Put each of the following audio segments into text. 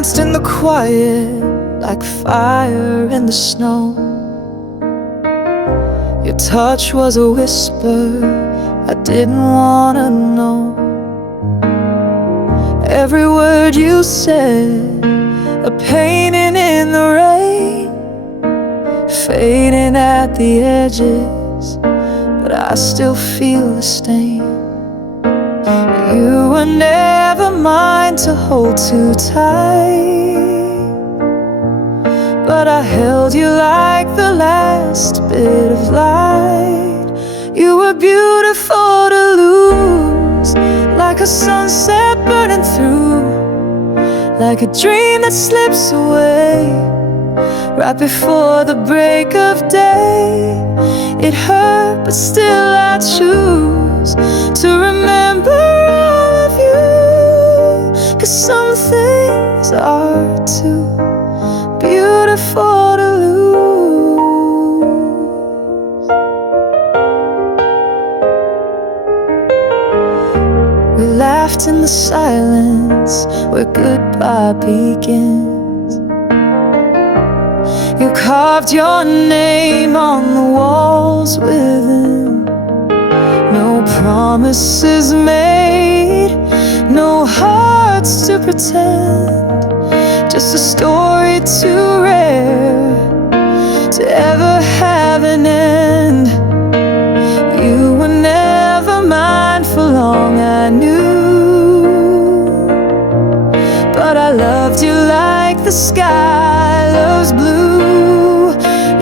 danced in the quiet like fire in the snow. Your touch was a whisper I didn't wanna know. Every word you said, a painting in the rain, fading at the edges, but I still feel the stain. You were never mine to hold too tight, but I held you like the last bit of light. You were beautiful to lose, like a sunset burning through, like a dream that slips away right before the break of day. It hurt, but still I choose to remember all of you, 'cause some things are too beautiful to lose. We laughed in the silence where goodbye begins. You carved your name on the walls within. No promises made, no hearts to pretend, just a story too rare to ever have an end. You were never mine for long, I knew, but I loved you like the sky loves blue.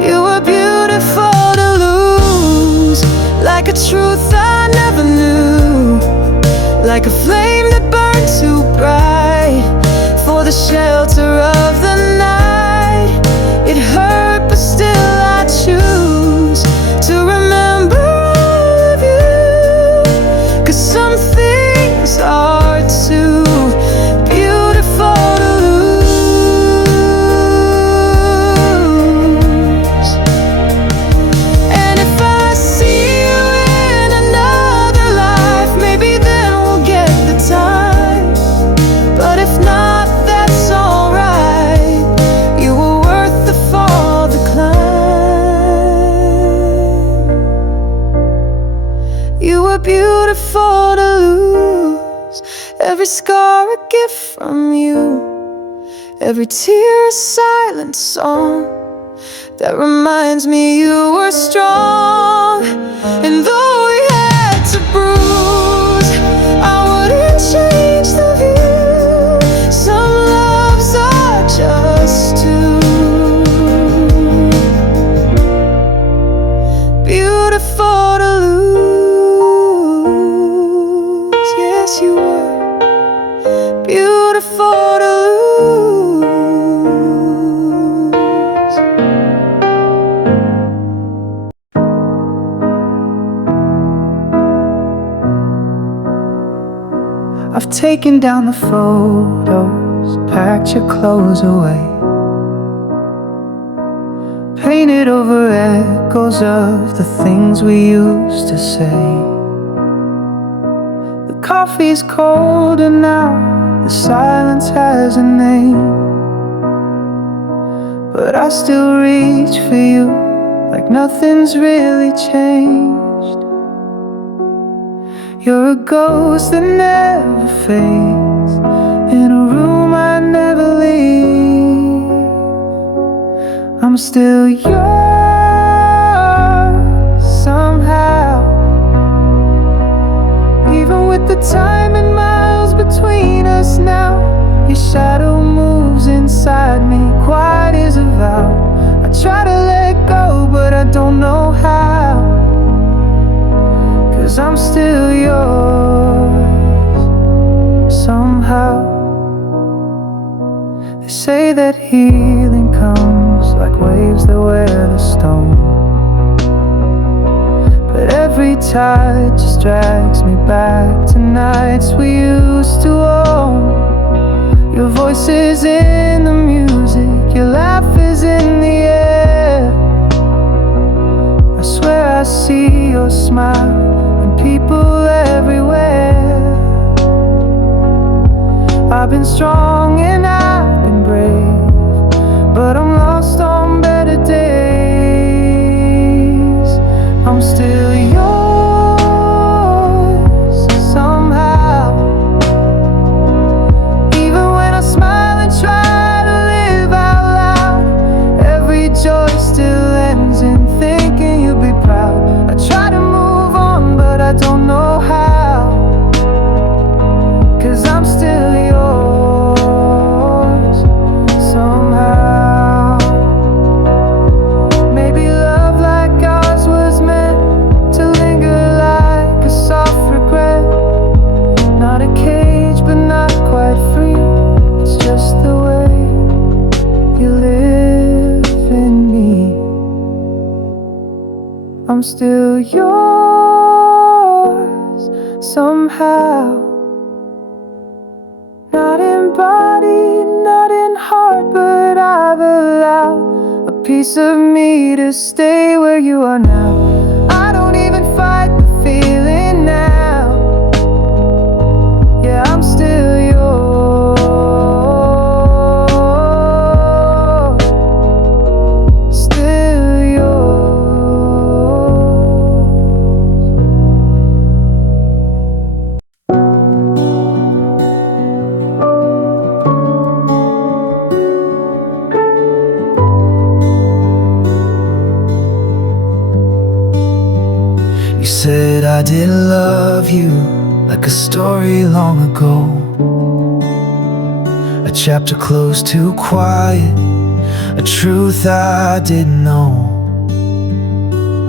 You were beautiful to lose, like a truth I never knew, like a flame that burned too bright for the shelter of the night. It hurt, but still I choose to remember all of you, 'cause some things are too beautiful to lose. And if I see you in another life, maybe then we'll get the time. But if not, that's alright. You were worth the fall, the climb. You were beautiful to lose, every scar a gift from you, every tear a silent song that reminds me you were strong. And though we had to bruise, I wouldn't change the view. Some loves are just too beautiful to lose. Yes, you were beautiful to lose. I've taken down the photos, packed your clothes away, painted over echoes of the things we used to say. The coffee's colder now, the silence has a name, but I still reach for you like nothing's really changed. You're a ghost that never fades, in a room I never leave. I'm still yours somehow, even with the time and miles between us now. Your shadow moves inside me, quiet as a vow. I try to let go, but I don't know how, 'cause I'm still yours somehow. They say that healing comes like waves that wear the stone, but every tide just drags me back to nights we used to own. Your voice is in the music, your laugh is in the air. I swear I see your smile and people everywhere. I've been strong and I've been still yours somehow. Not in body, not in heart, but I've allowed a piece of me to stay where you are now. I don't even fight the feeling now. Yeah, I'm still yours, still You said I didn't love you like a story long ago, a chapter closed too quiet, a truth I didn't know.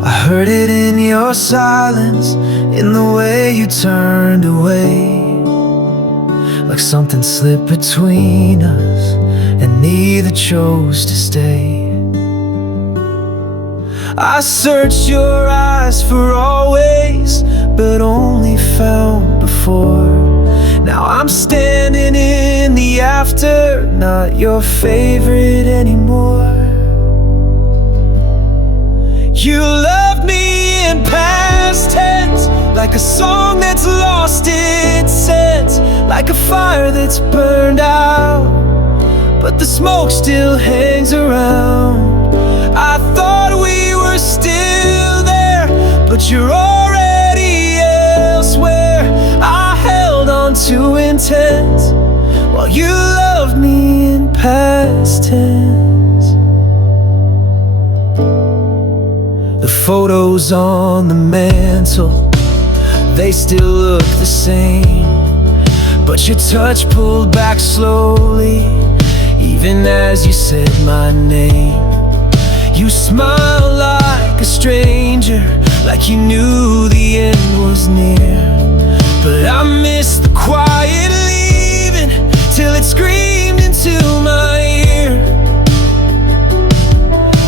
I heard it in your silence, in the way you turned away, like something slipped between us and neither chose to stay. I searched your eyes for always, but only found before. Now I'm standing in the after, not your favorite anymore. You loved me in past tense, like a song that's lost its sense, like a fire that's burned out, but the smoke still hangs around. I thought we were still there, but you're already elsewhere. I held on too intense while you loved me in past tense. The photos on the mantle, they still look the same, but your touch pulled back slowly, even as you said my name. You smiled like a stranger, like you knew the end was near. But I missed the quiet leaving till it screamed into my ear.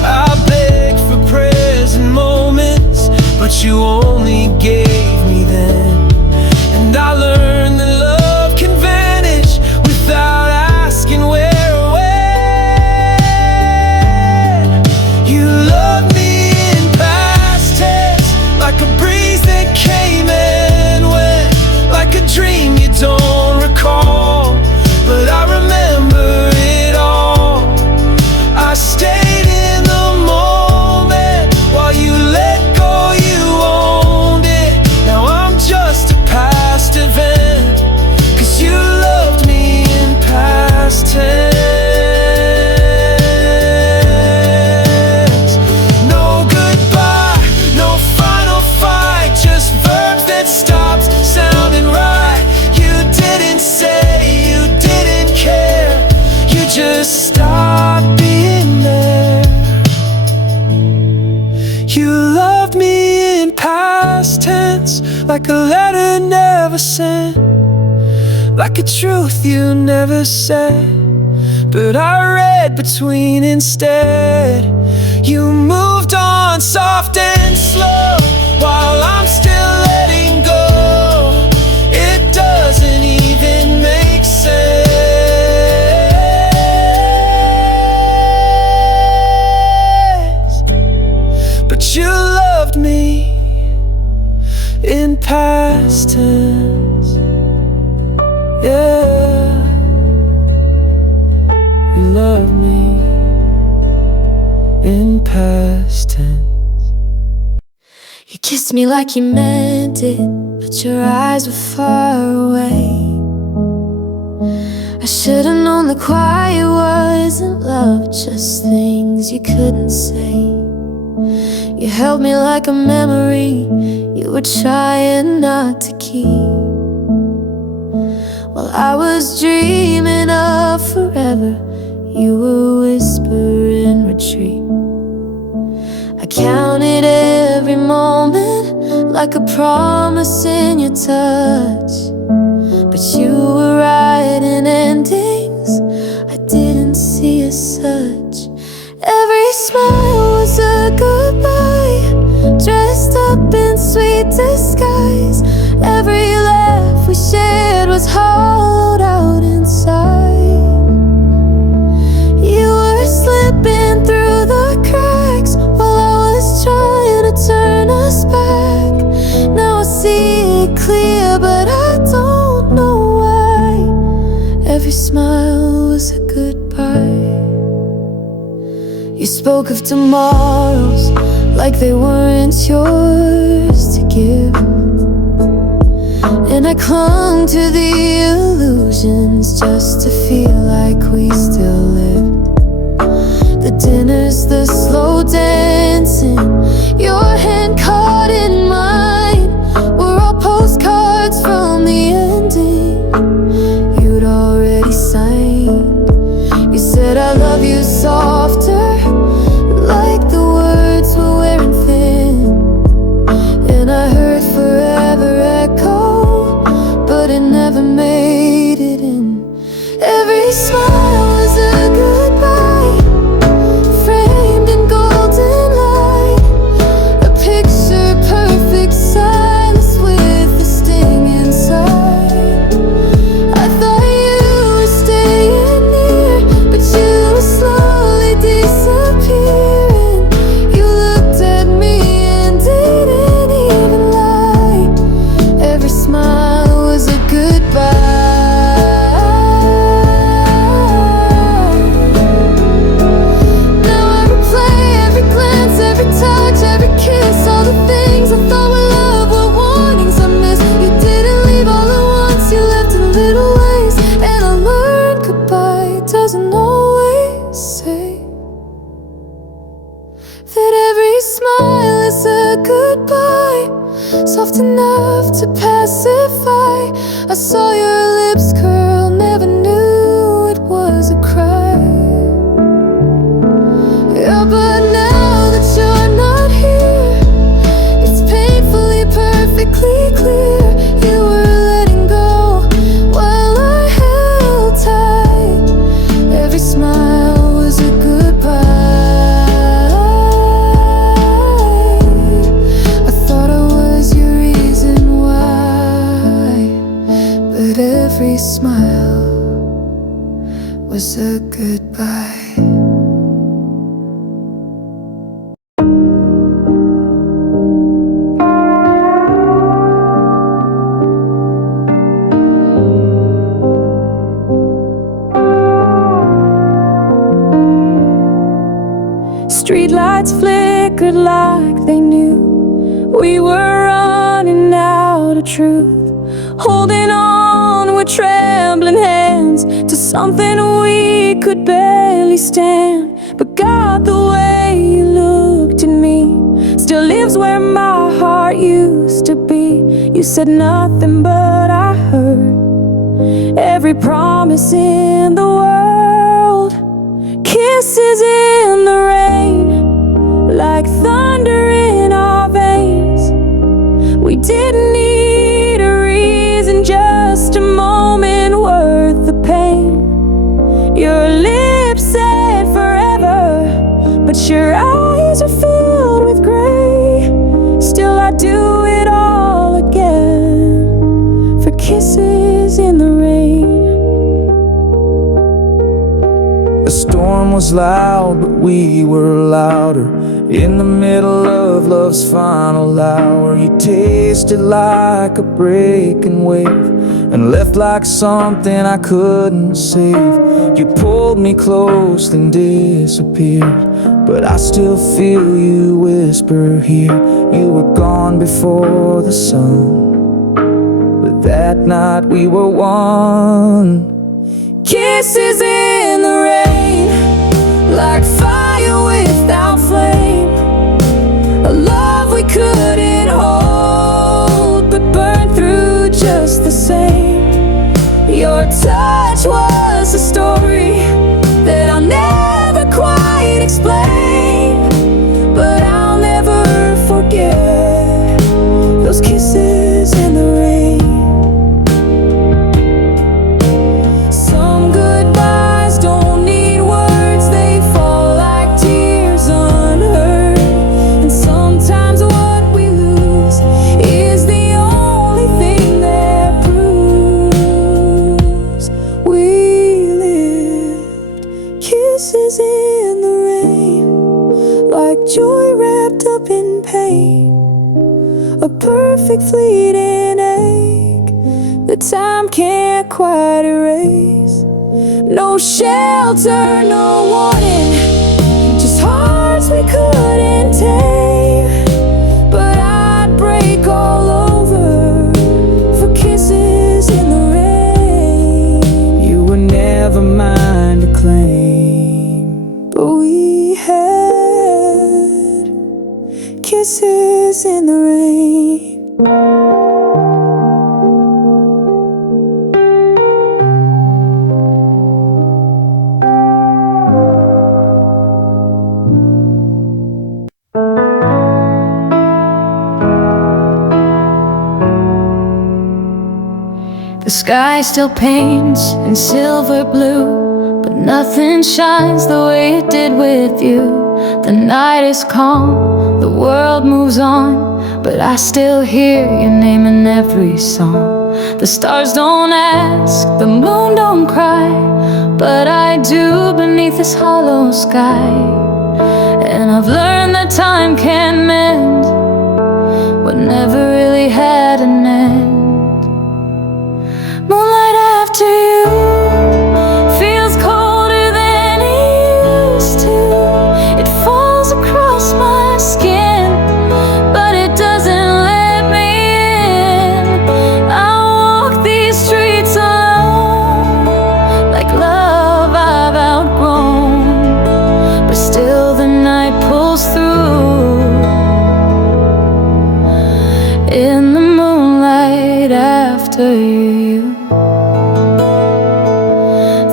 I begged for present moments, but you only gave me them. And I learned that love can vanish without asking where. Dream you don't recall, but I remember it all. I stayed in the moment while you let go, you owned it. Now I'm just a past event, 'cause you loved me in past tense. No goodbye, no final fight, just verbs that stopped sounding right. Just stop being there. You loved me in past tense, like a letter never sent, like a truth you never said, but I read between instead. You moved on soft and slow, while I'm still letting go. It doesn't even make sense. You loved me in past tense, yeah. You loved me in past tense. You kissed me like you meant it, but your eyes were far away. I should've known the quiet wasn't love, just things you couldn't say. You held me like a memory you were trying not to keep, while I was dreaming of forever, you were whispering retreat. I counted every moment like a promise in your touch, but you were writing endings I didn't see as such. Every smile was a goodbye, dressed disguise. Every laugh we shared was hollowed out inside. You were slipping through the cracks while I was trying to turn us back. Now I see it clear, but I don't know why. Every smile was a goodbye. You spoke of tomorrows like they weren't yours to give, and I clung to the illusions just to feel like we still lived. The dinners, the slow dancing, your hand caught in mine, were all postcards from the ending you'd already signed. You said I love you softer, like the words were wearing thin, and I heard forever echo, but it never made it in. Every smile was a goodbye, framed in golden light, a picture perfect silence with a sting inside. I thought you were staying near, but you were slowly disappearing. You looked at me and didn't even lie. Every smile was a goodbye. Now I replay every glance, every touch, every kiss, all the things I thought were love were warnings I missed. You didn't leave all at once, you left in little ways, and I learned goodbye doesn't always say that every smile is a goodbye, soft enough to pacify. I saw your lips curl, never knew it was a cry. Yeah, but now that you're not here, it's painfully, perfectly clear. You were letting go while I held tight. Every smile was a goodbye. I thought I was your reason why, but every smile was a goodbye. Streetlights flickered like they knew we were running out of truth, holding on with trembling hands to something we could barely stand. But God, the way you looked at me still lives where my heart used to be. You said nothing, but I heard every promise in the world. Kisses in the rain, like thunder in our veins. We didn't need a reason, just a moment worth the pain. Your lips said forever, but your eyes are filled with gray. Still I do it all again for kisses in the rain. The storm was loud, but we were louder. In the middle of love's final hour, you tasted like a breaking wave and left like something I couldn't save. You pulled me close, then disappeared, but I still feel you whisper here. You were gone before the sun, but that night we were one. Kisses in the rain, like fire without flame, a love we couldn't hold, but burned through just the same. Your touch was a story that I'll never quite explain, but I'll never forget those kisses in the rain. Sometimes a perfect fleeting ache that time can't quite erase. No shelter, no warning, just hearts we couldn't tame. But I'd break all over for kisses in the rain. You were never mine to claim, but we had kisses in the rain. The sky still paints in silver blue, but nothing shines the way it did with you. The night is calm, the world moves on, but I still hear your name in every song. The stars don't ask, the moon don't cry, but I do beneath this hollow sky. And I've learned that time can mend what never really had an end. Moonlight after you feels colder than it used to. It falls across my skin, but it doesn't let me in. I walk these streets alone, like love I've outgrown, but still the night pulls through. In the moonlight after you,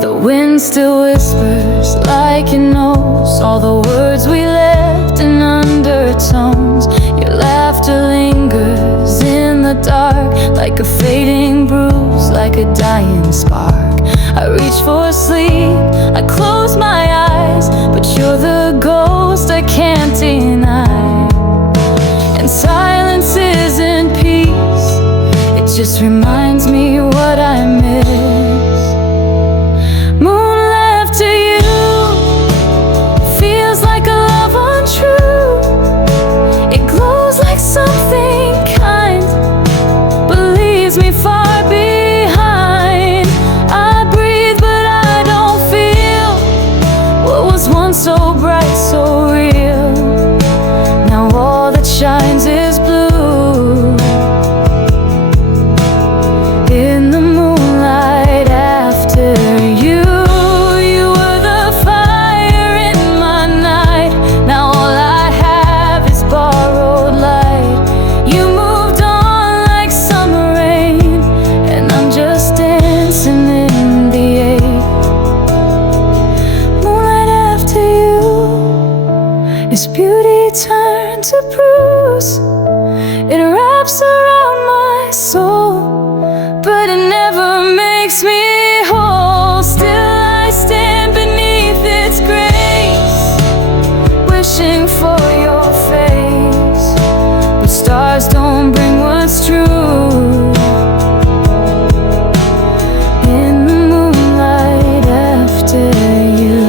the wind still whispers like it knows all the words we left in undertones. Your laughter lingers in the dark, like a fading bruise, like a dying spark. I reach for sleep, I close my eyes, but you're the ghost I can't deny. And silence isn't peace, it just reminds me what I miss. Moonlight after you feels like a love untrue. It glows like something kind, but leaves me far behind. I breathe, but I don't feel what was once so bright, so real. Now all that shines is blue. In the moonlight after you, you were the fire in my night. Now all I have is borrowed light. You moved on like summer rain, and I'm just dancing in the air. Moonlight after you is beauty turned to bruise. It wraps around my soul, but it never makes me whole. Still I stand beneath its grace, wishing for your face, but stars don't bring what's true. In the moonlight after you,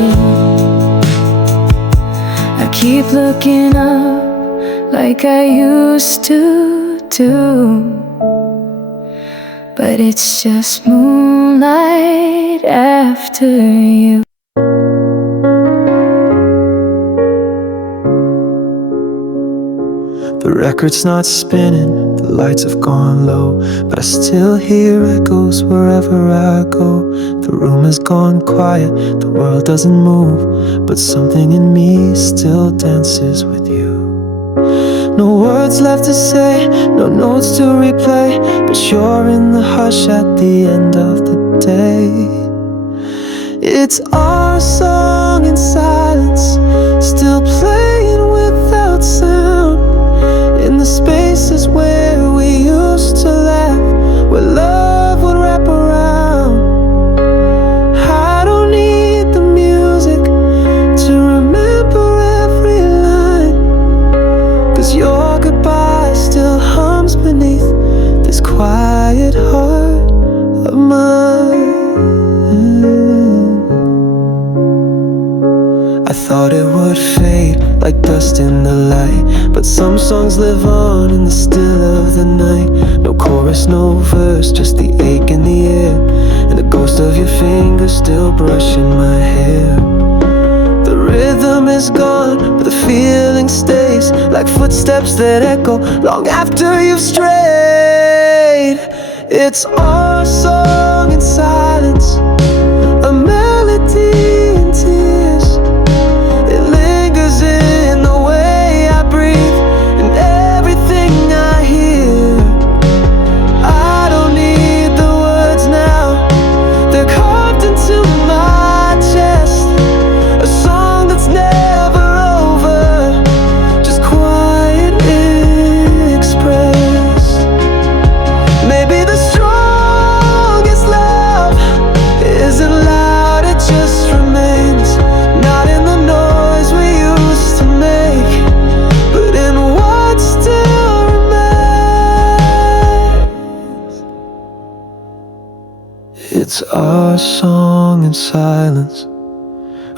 I keep looking up like I used to do, but it's just moonlight after you. The record's not spinning, the lights have gone low, but I still hear echoes wherever I go. The room has gone quiet, the world doesn't move, but something in me still dances with you. No words left to say, no notes to replay, but you're in the hush at the end of the day. It's our song in silence, still playing without sound, in the spaces where we used to laugh, where love would wrap around. I don't need the music to remember every line, 'cause your goodbye still hums beneath this quiet heart of mine. I thought it would fade like dust in the light, but some songs live on in the still of the night. No chorus, no verse, just the ache in the air, and the ghost of your fingers still brushing my hair. The rhythm is gone, but the feeling stays, like footsteps that echo long after you've strayed. It's our song in silence, a melody in tears. It lingers in the way I breathe and everything I hear. I don't need the words now, they're carved into my chest. A song that's never over, just quietly expressed. Maybe the strongest love isn't loud, it just remains. Not in the noise we used to make, but in what still remains. It's our song in silence,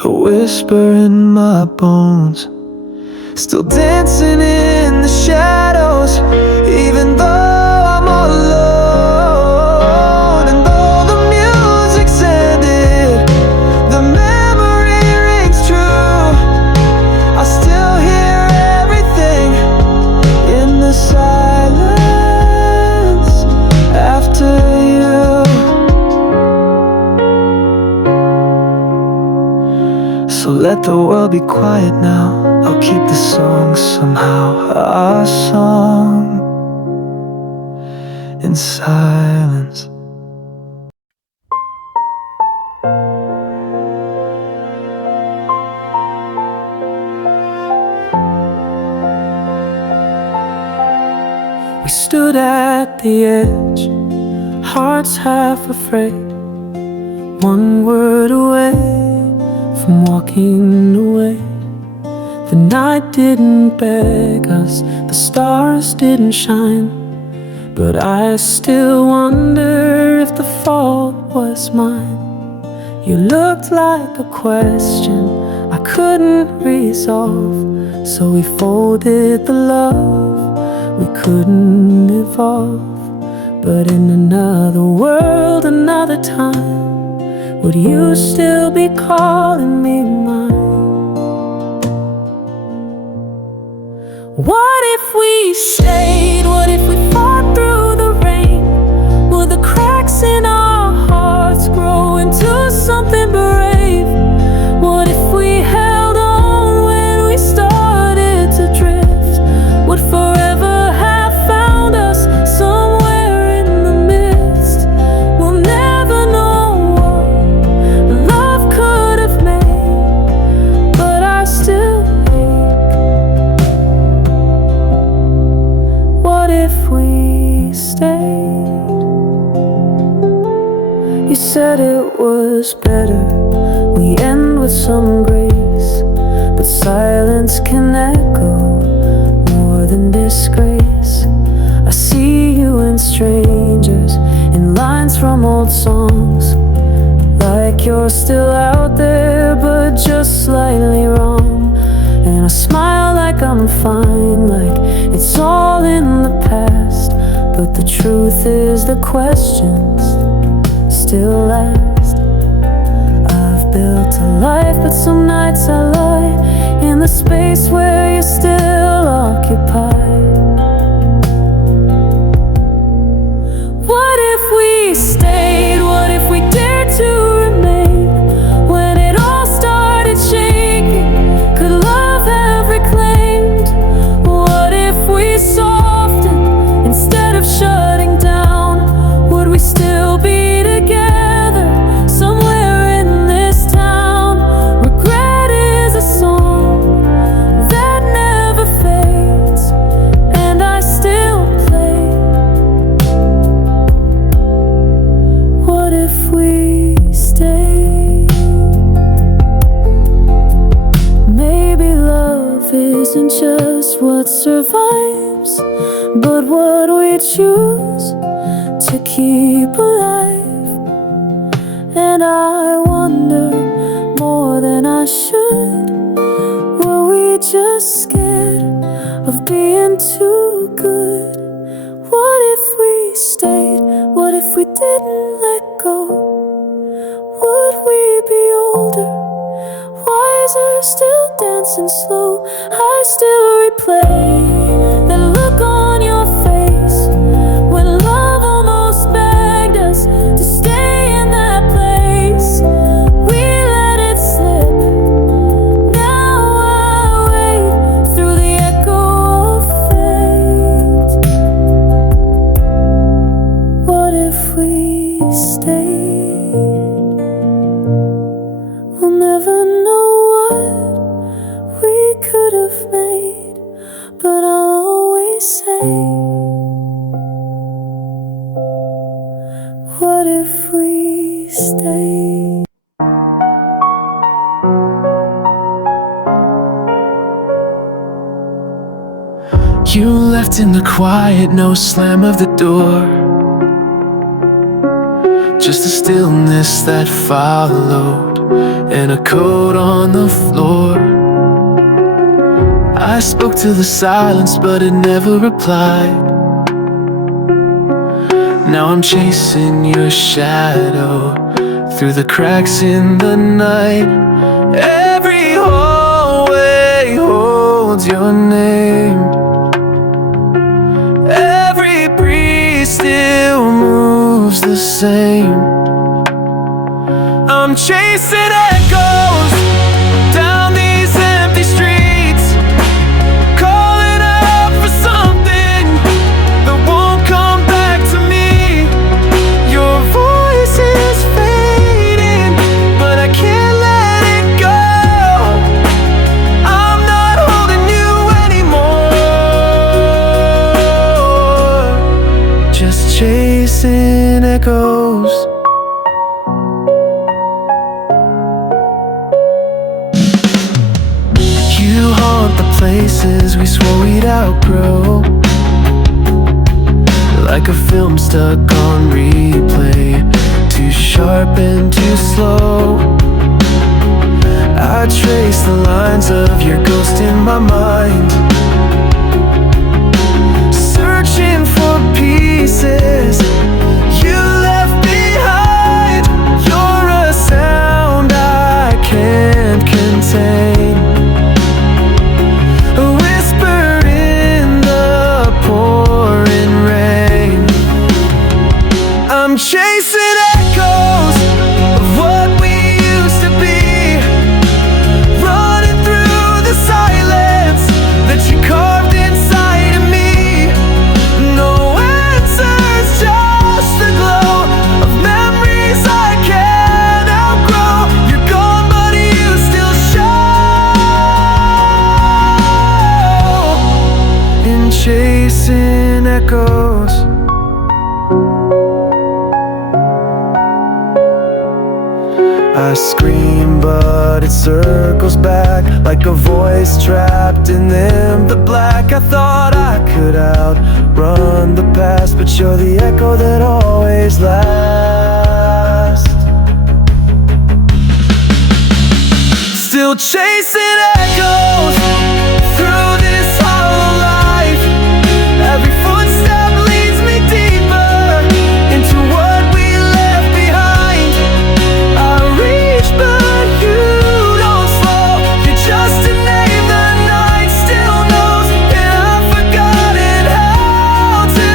a whisper in my bones, still dancing in the shadows, even though I'm all alone. And though the music's ended, the memory rings true. I still hear everything in the silence after you. So let the world be quiet now, I'll keep the song somehow, our song in silence. We stood at the edge, hearts half afraid, one word away from walking away. The night didn't beg us, the stars didn't shine, but I still wonder if the fault was mine. You looked like a question I couldn't resolve, so we folded the love we couldn't evolve. But in another world, another time, would you still be calling me mine? What if we stayed? What if we fought through the rain? Will the cracks in our hearts grow into something brave? What if we held on when we started to drift? Would forever have found us somewhere in the midst? We'll never know what love could have made, but I still ache. What if we stayed? You said it was better we end with some grace, but silence can echo more than disgrace. I see you in strangers, in lines from old songs, like you're still out there but just slightly wrong. And I smile like I'm fine, like it's all in the past, but the truth is the questions still last. I've built a life, but some nights I lie in the space where you're still occupied. What if we stayed? What if we dared to remain? When it all started shaking, could love have reclaimed? What if we softened instead of shutting down? Would we still be together somewhere in this town? Regret is a song that never fades, and I still play. What if we stay? Maybe love isn't just what survives, but what we choose to keep alive. And I wonder more than I should, were we just scared of being too good. What if we stayed? What if we didn't let go? Would we be older, wiser, still dancing slow? I still replay that look on your face when love almost begged us to stay in that place. We let it slip. Now I wait through the echo of fate. What if we stayed? We'll never know what we could have made, but I'll always say, what if we stayed? You left in the quiet, no slam of the door, just a stillness that followed, and a coat on the floor. I spoke to the silence, but it never replied. Now I'm chasing your shadow through the cracks in the night. Every hallway holds your name. Every breeze still moves the same. I'm chasing echoes down these empty streets, calling out for something that won't come back to me. Your voice is fading, but I can't let it go. I'm not holding you anymore, just chasing echoes. You haunt the places we swore we'd outgrow, like a film stuck on replay, too sharp and too slow. I trace the lines of your ghost in my mind, searching for pieces you left behind. You're a sound I can't contain, a whisper in the pouring rain. I'm chasing echoes of what we used to be, running through the silence that you carved inside of me. No answers, just the glow of memories I can't outgrow. You're gone, but you still show in chasing echoes. I scream, but it circles back like a voice trapped in them. The black, I thought I could outrun the past, but you're the echo that always lasts. Still chasing echoes through this hollow life. Every footstep leads me deeper into what we left behind. I reach, but you don't slow. You're just a name the night still knows, and I've forgotten how to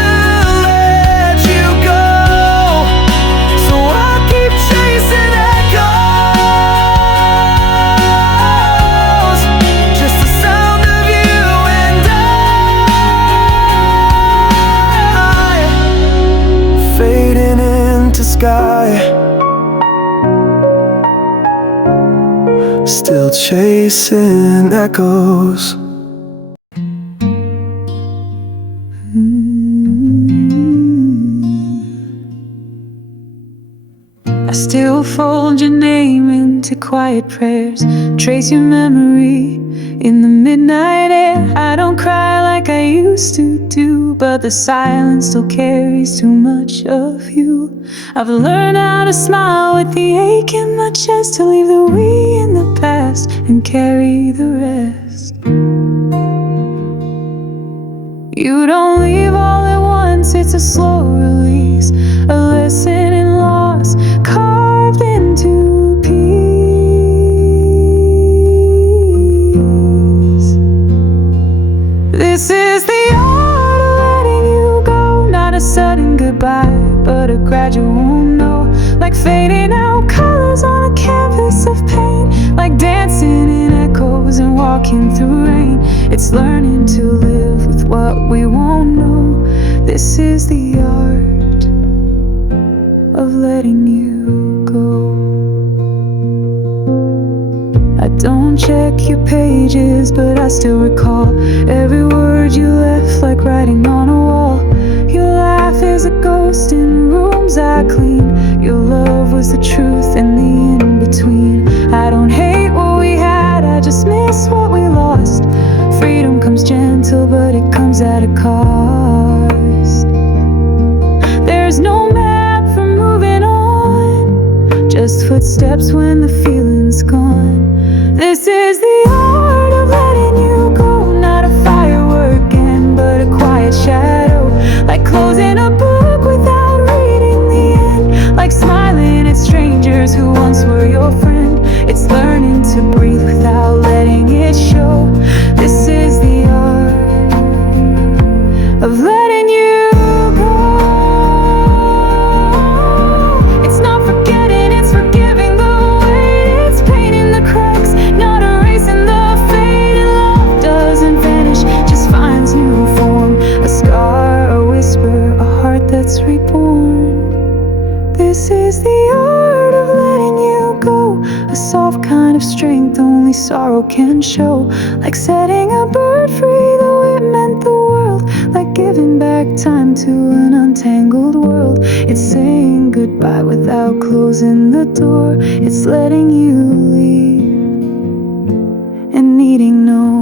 let you go. So I keep chasing echoes, just the sound of you and I, fading into sky. Still chasing echoes. I still fold your name into quiet prayers, trace your memory in the midnight air. I don't cry like I used to do, but the silence still carries too much of you. I've learned how to smile with the ache in my chest, to leave the we in the past and carry the rest. You don't leave all at once, it's a slow release, a lesson in loss carved into peace. This is the art of letting you go, not a sudden goodbye, but a gradual no. Like fading out colors on a canvas of pain, like dancing in echoes and walking through rain. It's learning to live with what we won't know. This is the art of letting you go. I don't check your pages, but I still recall every word you left, like writing on a wall. Your laugh is a ghost in rooms I clean. Your love was the truth and the in-between. I don't hate what we had, I just miss what we lost. Freedom comes gentle, but it comes at a cost. There's no map for moving on, just footsteps when the feeling's gone. This is the art of letting you go, not a firework end, but a quiet shadow. Like closing a book without reading the end, like smiling at strangers who once were your friend. It's learning to breathe without letting it show. This is the art of letting you go. It's not forgetting, it's forgiving the weight. It's painting the cracks, not erasing the faded. Love doesn't vanish, just finds new form. A scar, a whisper, a heart that's reborn. This is the art of letting you go, a soft kind of strength only sorrow can show. Like setting a bird free, though it meant the world. Like giving back time to an untangled world. It's saying goodbye without closing the door. It's letting you leave and needing no